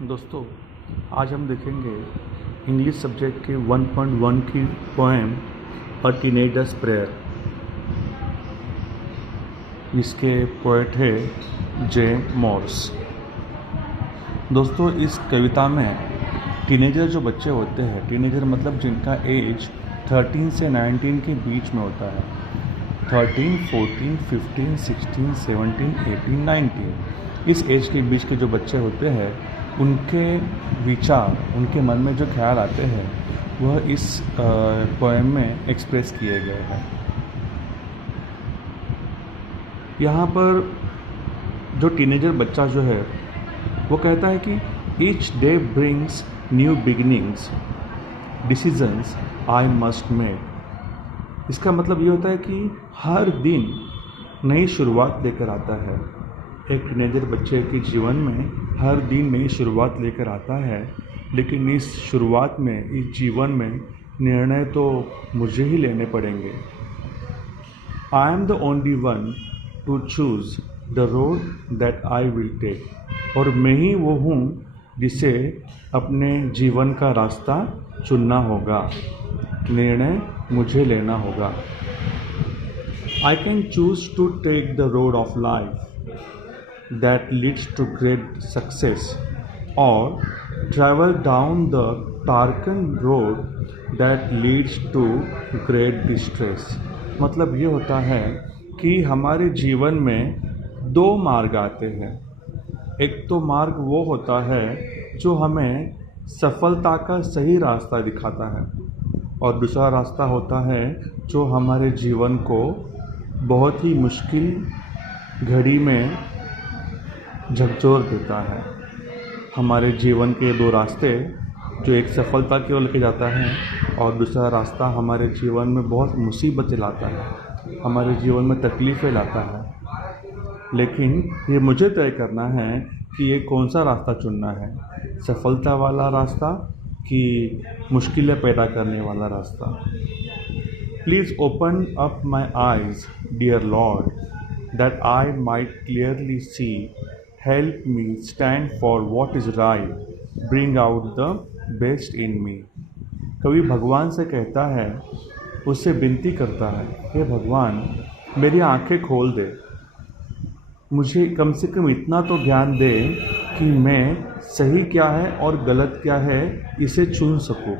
दोस्तों, आज हम देखेंगे इंग्लिश सब्जेक्ट के 1.1 की पोएम अ टीनेजर्स प्रेयर। इसके पोएट है जे मॉर्स। दोस्तों, इस कविता में टीनेजर जो बच्चे होते हैं, टीनेजर मतलब जिनका एज 13 से 19 के बीच में होता है, 13, 14, 15, 16, 17, 18, 19, इस एज के बीच के जो बच्चे होते हैं उनके विचार, उनके मन में जो ख्याल आते हैं वह इस पोएम में एक्सप्रेस किए गए हैं। यहाँ पर जो टीनेजर बच्चा जो है वो कहता है कि each day brings new beginnings, decisions I must make. इसका मतलब ये होता है कि हर दिन नई शुरुआत लेकर आता है। एक टीनेजर बच्चे के जीवन में हर दिन नई शुरुआत लेकर आता है, लेकिन इस शुरुआत में, इस जीवन में निर्णय तो मुझे ही लेने पड़ेंगे। I am the only one to choose the road that I will take. और मैं ही वो हूँ जिसे अपने जीवन का रास्ता चुनना होगा, निर्णय मुझे लेना होगा। I can choose to take the road of life that leads to great success, or travel down the darkened road that leads to great distress। मतलब ये होता है कि हमारे जीवन में दो मार्ग आते हैं। एक तो मार्ग वो होता है जो हमें सफलता का सही रास्ता दिखाता है, और दूसरा रास्ता होता है जो हमारे जीवन को बहुत ही मुश्किल घड़ी में झकझोर देता है। हमारे जीवन के दो रास्ते, जो एक सफलता की ओर लेके जाता है और दूसरा रास्ता हमारे जीवन में बहुत मुसीबतें लाता है, हमारे जीवन में तकलीफ़ें लाता है। लेकिन ये मुझे तय करना है कि ये कौन सा रास्ता चुनना है, सफलता वाला रास्ता कि मुश्किलें पैदा करने वाला रास्ता। Please open up my eyes dear Lord that I might clearly see. Help me stand for what is right, bring out the best in me. कवि भगवान से कहता है, उससे विनती करता है, हे भगवान मेरी आंखें खोल दे, मुझे कम से कम इतना तो ज्ञान दे कि मैं सही क्या है और गलत क्या है इसे चुन सकूं।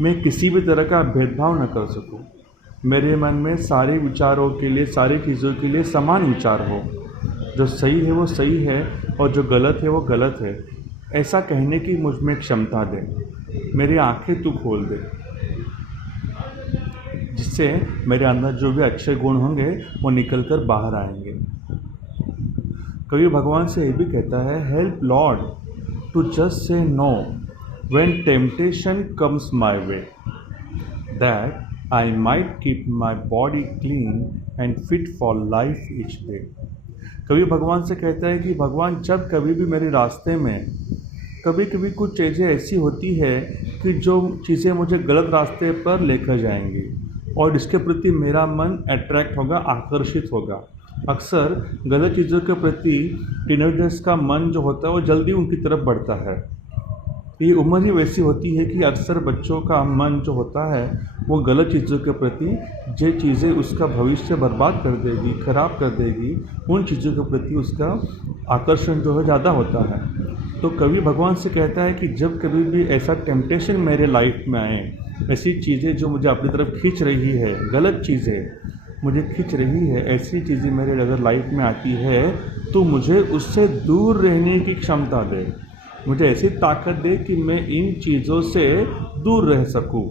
मैं किसी भी तरह का भेदभाव न कर सकूं। मेरे मन में सारे विचारों के लिए, सारी चीज़ों के लिए समान विचार हो। जो सही है वो सही है और जो गलत है वो गलत है, ऐसा कहने की मुझ में क्षमता दे। मेरी आंखें तू खोल दे, जिससे मेरे अंदर जो भी अच्छे गुण होंगे वो निकल कर बाहर आएंगे। कवि भगवान से ये भी कहता है, help Lord to just say no when temptation comes my way, that I might keep my body clean and fit for life each day. कवि भगवान से कहता है कि भगवान, जब कभी भी मेरे रास्ते में कभी कभी कुछ चीज़ें ऐसी होती है कि जो चीज़ें मुझे गलत रास्ते पर लेकर जाएंगी और इसके प्रति मेरा मन अट्रैक्ट होगा, आकर्षित होगा। अक्सर गलत चीज़ों के प्रति टीनेजर्स का मन जो होता है वो जल्दी उनकी तरफ बढ़ता है। ये उम्र ही वैसी होती है कि अक्सर बच्चों का मन जो होता है वो गलत चीज़ों के प्रति, जो चीज़ें उसका भविष्य बर्बाद कर देगी, ख़राब कर देगी, उन चीज़ों के प्रति उसका आकर्षण जो है ज़्यादा होता है। तो कवि भगवान से कहता है कि जब कभी भी ऐसा टेम्पटेशन मेरे लाइफ में आए, ऐसी चीज़ें जो मुझे अपनी तरफ खींच रही है, गलत चीज़ें मुझे खींच रही है, ऐसी चीज़ें मेरे अगर लाइफ में आती है तो मुझे उससे दूर रहने की क्षमता दे। मुझे ऐसी ताकत दे कि मैं इन चीज़ों से दूर रह सकूं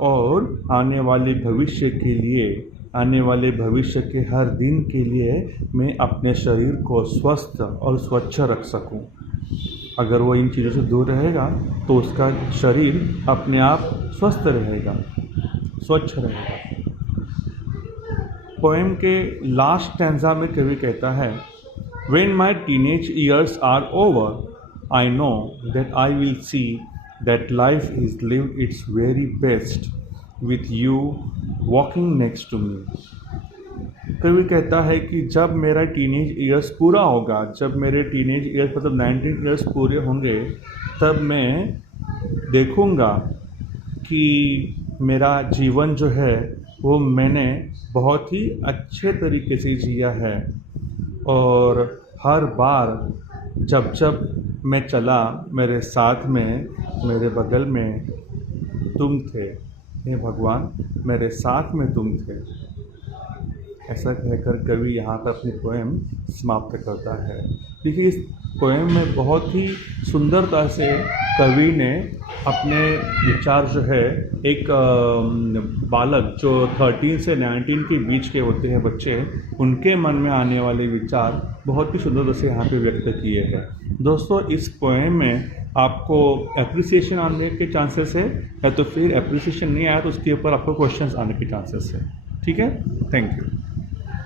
और आने वाले भविष्य के लिए, आने वाले भविष्य के हर दिन के लिए मैं अपने शरीर को स्वस्थ और स्वच्छ रख सकूं। अगर वो इन चीज़ों से दूर रहेगा तो उसका शरीर अपने आप स्वस्थ रहेगा, स्वच्छ रहेगा। पोएम के लास्ट स्टैंजा में कवि कहता है, when my teenage years are over, I know that I will see that life is lived its very best with you walking next to me। कवि कहता है कि जब मेरा टीनेज ईयर्स पूरा होगा, जब मेरे टीनेज ईयर्स मतलब 19 ईयर्स पूरे होंगे, तब मैं देखूंगा कि मेरा जीवन जो है वो मैंने बहुत ही अच्छे तरीके से जिया है। और हर बार जब जब मैं चला, मेरे साथ में, मेरे बगल में तुम थे। हे भगवान, मेरे साथ में तुम थे। ऐसा कहकर कवि यहाँ पर अपनी पोएम समाप्त करता है। देखिए, इस पोएम में बहुत ही सुंदरता से कवि ने अपने विचार जो है, एक बालक जो 13 से 19 के बीच के होते हैं बच्चे, उनके मन में आने वाले विचार बहुत ही सुंदरता से यहाँ पे व्यक्त किए हैं। दोस्तों, इस पोएम में आपको एप्रिसिएशन आने के चांसेस है, या तो फिर एप्रिसिएशन नहीं आया तो उसके ऊपर आपको क्वेश्चंस आने के चांसेस है। ठीक है, थैंक यू।